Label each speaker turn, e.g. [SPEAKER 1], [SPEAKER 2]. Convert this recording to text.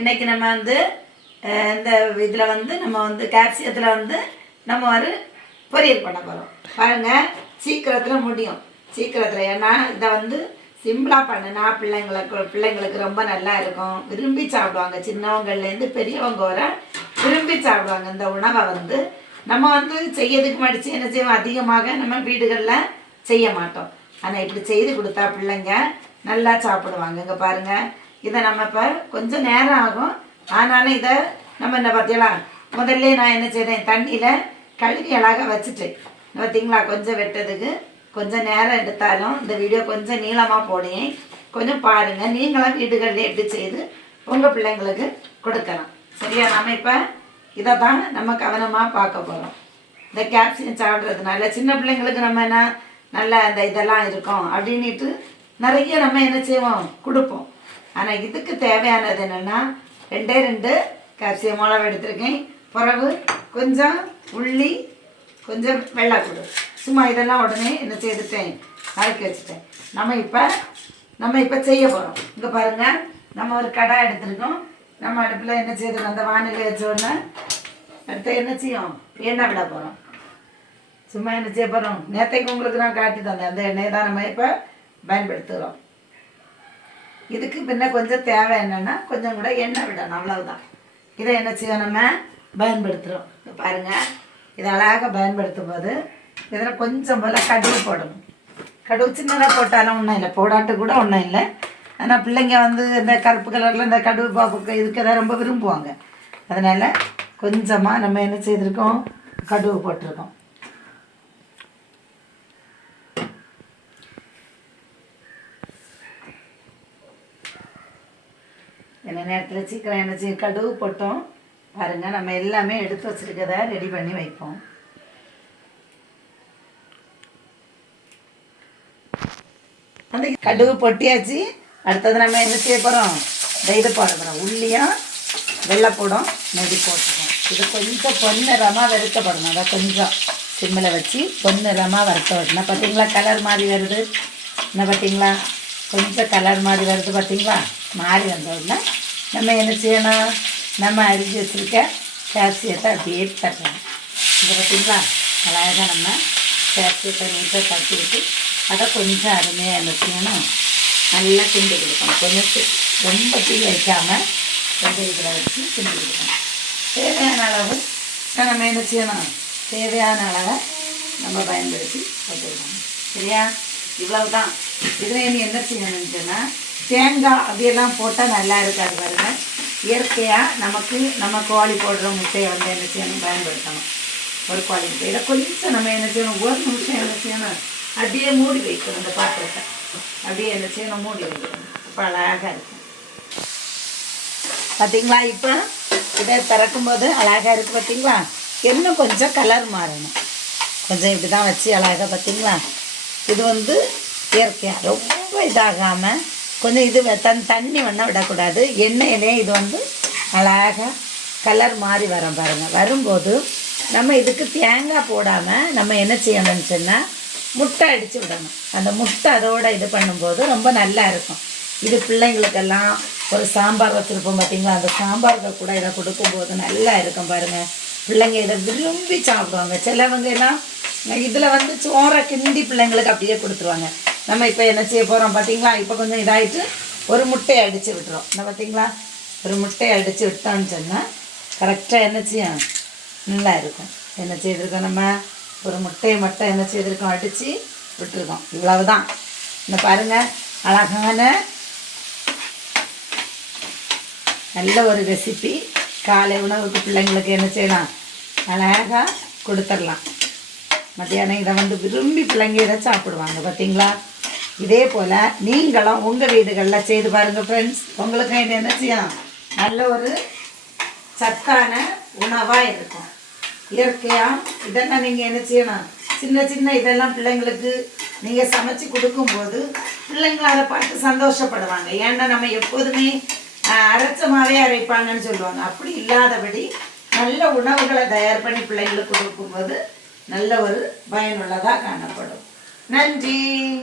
[SPEAKER 1] இன்றைக்கி நம்ம வந்து இந்த இதில் வந்து நம்ம வந்து கேப்சியத்தில் வந்து நம்ம ஒரு பொரியல் பண்ண போகிறோம் பாருங்கள் சீக்கிரத்தில் முடியும். சீக்கிரத்தில் ஏன்னா இதை வந்து சிம்பிளாக பண்ணுனா பிள்ளைங்களுக்கு பிள்ளைங்களுக்கு ரொம்ப நல்லா இருக்கும். விரும்பி சாப்பிடுவாங்க. சின்னவங்கள்லேருந்து பெரியவங்க வர விரும்பி சாப்பிடுவாங்க. இந்த உணவை வந்து நம்ம வந்து செய்யறதுக்கு மடித்து என்ன செய்வோம்? அதிகமாக நம்ம வீடுகளில் செய்ய மாட்டோம். ஆனால் இப்படி செய்து கொடுத்தா பிள்ளைங்க நல்லா சாப்பிடுவாங்க. இங்கே பாருங்கள் இதை நம்ம இப்போ கொஞ்சம் நேரம் ஆகும். ஆனாலும் இதை நம்ம என்ன பார்த்தீங்களா முதல்ல நான் என்ன செய்தேன்? தண்ணியில் கழுவி அழகாக வச்சுட்டேன் பார்த்தீங்களா? கொஞ்சம் வெட்டதுக்கு கொஞ்சம் நேரம் எடுத்தாலும் இந்த வீடியோ கொஞ்சம் நீளமாக போனேன். கொஞ்சம் பாருங்கள் நீங்களும் வீடுகளில் எப்படி செய்து உங்கள் பிள்ளைங்களுக்கு கொடுக்கலாம். சரியா? நம்ம இப்போ இதை தான் நம்ம கவனமாக பார்க்க போகிறோம் இந்த கேப்சியம் சாப்பிட்றதுனால சின்ன பிள்ளைங்களுக்கு நம்ம என்ன நல்ல அந்த இதெல்லாம் இருக்கும் அப்படின்ட்டு நிறைய நம்ம என்ன செய்வோம்? கொடுப்போம். ஆனால் இதுக்கு தேவையானது என்னென்னா ரெண்டே ரெண்டு கரிசிய மிளகு எடுத்திருக்கேன். பிறகு கொஞ்சம் உள்ளி கொஞ்சம் வெள்ளைக்கூடு சும்மா இதெல்லாம் உடனே என்ன செய்துட்டேன் வதக்கி வச்சுட்டேன். நம்ம இப்போ நம்ம இப்போ செய்ய போகிறோம் இங்கே பாருங்கள் நம்ம ஒரு கடை எடுத்துருக்கோம். நம்ம அடுப்பில் என்ன செய்திருக்கோம் அந்த வானிலை வச்ச உடனே அடுத்து என்ன செய்யும் எண்ணெய் விட போகிறோம் சும்மா என்ன செய்ய போகிறோம் நேற்றைக்கு உங்களுக்கு நான் காட்டி தந்தேன். அந்த எண்ணெயை தான் நம்ம இப்போ பயன்படுத்துகிறோம் இதுக்கு பின்ன கொஞ்சம் தேவை என்னென்னா கொஞ்சம் கூட எண்ணெய் விடணும் அவ்வளவுதான். இதை என்ன செய்யும் நம்ம? பயன்படுத்துகிறோம் பாருங்கள் இதை அழகாக பயன்படுத்தும் போது இதில் கொஞ்சம் போல் கடுகு போடணும். கடுகு சின்னதாக போட்டாலும் ஒன்றும் இல்லை. போடாட்டு கூட ஒன்றும் இல்லை. ஆனால் பிள்ளைங்க வந்து இந்த கருப்பு கலரில் இந்த கடுகு பாப்புக்கு இதுக்கு தான் ரொம்ப விரும்புவாங்க. அதனால் கொஞ்சமாக நம்ம என்ன செய்திருக்கோம்? கடுகு போட்டிருக்கோம் என்ன நேரத்தில் சீக்கிரம் என்ன செய்ய கடுகு போட்டோம். பாருங்கள் நம்ம எல்லாமே எடுத்து வச்சிருக்கத ரெடி பண்ணி வைப்போம். அந்த கடுகு பொட்டியாச்சு. அடுத்தது நம்ம என்ன செய்ய போகிறோம் இந்த இது போட போகிறோம் உள்ளியும் வெள்ளைப்பூடும் நெடி போட்டுக்கோம் இது கொஞ்சம் பொன்னிறமாக வறுக்கப்படணும். அதை கொஞ்சம் சிம்மில் வச்சு பொன்னிறமாக வறுத்த விடணும் பார்த்தீங்களா கலர் மாதிரி வருது. என்ன பார்த்தீங்களா கொஞ்சம் கலர் மாதிரி வருது பார்த்தீங்களா மாறி வந்த உடனே நம்ம என்ன செய்யணும்? நம்ம அரிஞ்சு வச்சுருக்க கேப்சியத்தை அப்படியே தட்டணும். இதை பார்த்திங்களா? அழகாக நம்ம கேப்சியத்தை நீட்டாக தட்டி விட்டு அதை கொஞ்சம் அருமையாக என்ன செய்யணும்? நல்லா கிண்டி கொடுக்கணும். கொஞ்சம் ரொம்ப தீ வைக்காமல் கொஞ்சம் இதில் வச்சு கிண்டி கொடுக்கணும். தேவையான அளவு நம்ம என்ன செய்யணும்? தேவையான அளவை நம்ம பயன்படுத்தி போட்டுக்கணும். சரியா? இவ்வளவுதான். இதில் இனி என்ன செய்யணும்னு சொன்னால் தேங்காய் அப்படியெல்லாம் போட்டால் நல்லா இருக்காது பாருங்க. இயற்கையாக நமக்கு நம்ம கோழி போடுற முட்டையை வந்து என்ன செய்யணும்? பயன்படுத்தணும். ஒரு கோழி முட்டை. இதை கொஞ்சம் நம்ம என்ன செய்யணும்? ஒரு நிமிஷம் என்ன செய்யணும்? அப்படியே மூடி வைக்கணும் அந்த பாத்திரத்தை. அப்படியே என்ன செய்யணும்? மூடி வைக்கணும். அப்போ அழகாக இருக்கும். பார்த்தீங்களா இப்போ இதை திறக்கும்போது அழகாக இருக்குது பார்த்தீங்களா இன்னும் கொஞ்சம் கலர் மாறணும். கொஞ்சம் இப்படி தான் வச்சு அழகாக பார்த்தீங்களா இது வந்து இயற்கையாக ரொம்ப இதாகாமல் கொஞ்சம் இது தன் தண்ணி வேணால் விடக்கூடாது. எண்ணெயிலே இது வந்து அழகாக கலர் மாறி வரும் பாருங்கள் வரும்போது நம்ம இதுக்கு தேங்காய் போடாமல் நம்ம என்ன செய்யணும்னு சொன்னால் முட்டை அடித்து விடணும். அந்த முட்டை அதோட இது பண்ணும்போது ரொம்ப நல்லா இருக்கும். இது பிள்ளைங்களுக்கெல்லாம் ஒரு சாம்பார் வச்சுருப்போம் பார்த்தீங்களா அந்த சாம்பாருக்கு கூட இதை கொடுக்கும்போது நல்லா இருக்கும் பாருங்கள் பிள்ளைங்க இதை விரும்பி சாப்பிடுவாங்க. சிலவங்க எல்லாம் இதில் வந்து சோறை கிண்டி பிள்ளைங்களுக்கு அப்படியே கொடுத்துருவாங்க. நம்ம இப்போ என்ன செய்ய போகிறோம் பார்த்தீங்களா இப்போ கொஞ்சம் இதாயிட்டு ஒரு முட்டையை அடித்து விட்டுறோம். என்ன பார்த்தீங்களா ஒரு முட்டையை அடித்து விட்டோம்னு சொன்னால் கரெக்டாக என்ன செய்யும் நல்லா இருக்கும். என்ன செய்திருக்கோம் நம்ம? ஒரு முட்டையை மட்டும் என்ன செய்திருக்கோம்? அடித்து விட்டுருக்கோம். இவ்வளவுதான். இந்த பாருங்கள் அழகான நல்ல ஒரு ரெசிபி காலை உணவுக்கு பிள்ளைங்களுக்கு என்ன செய்யலாம்? அழகாக கொடுத்துடலாம். மத்தியானம் இதை வந்து விரும்பி பிள்ளைங்க இதை சாப்பிடுவாங்க பார்த்தீங்களா? இதே போல் நீங்களும் உங்கள் வீடுகளில் செய்து பாருங்கள் ஃப்ரெண்ட்ஸ் உங்களுக்கும் இது என்ன செய்யும் நல்ல ஒரு சத்தான உணவாக இருக்கும். இயற்கையாக இதெல்லாம் நீங்கள் என்ன செய்யணும் சின்ன சின்ன இதெல்லாம் பிள்ளைங்களுக்கு நீங்கள் சமைச்சு கொடுக்கும்போது பிள்ளைங்களை அதை பார்த்து சந்தோஷப்படுவாங்க. ஏன்னா நம்ம எப்போதுமே அரைச்சமாகவே அரைப்பாங்கன்னு சொல்லுவாங்க. அப்படி இல்லாதபடி நல்ல உணவுகளை தயார் பண்ணி பிள்ளைங்களுக்கு கொடுக்கும்போது நல்ல ஒரு பயனுள்ளதாக காணப்படும். நன்றி.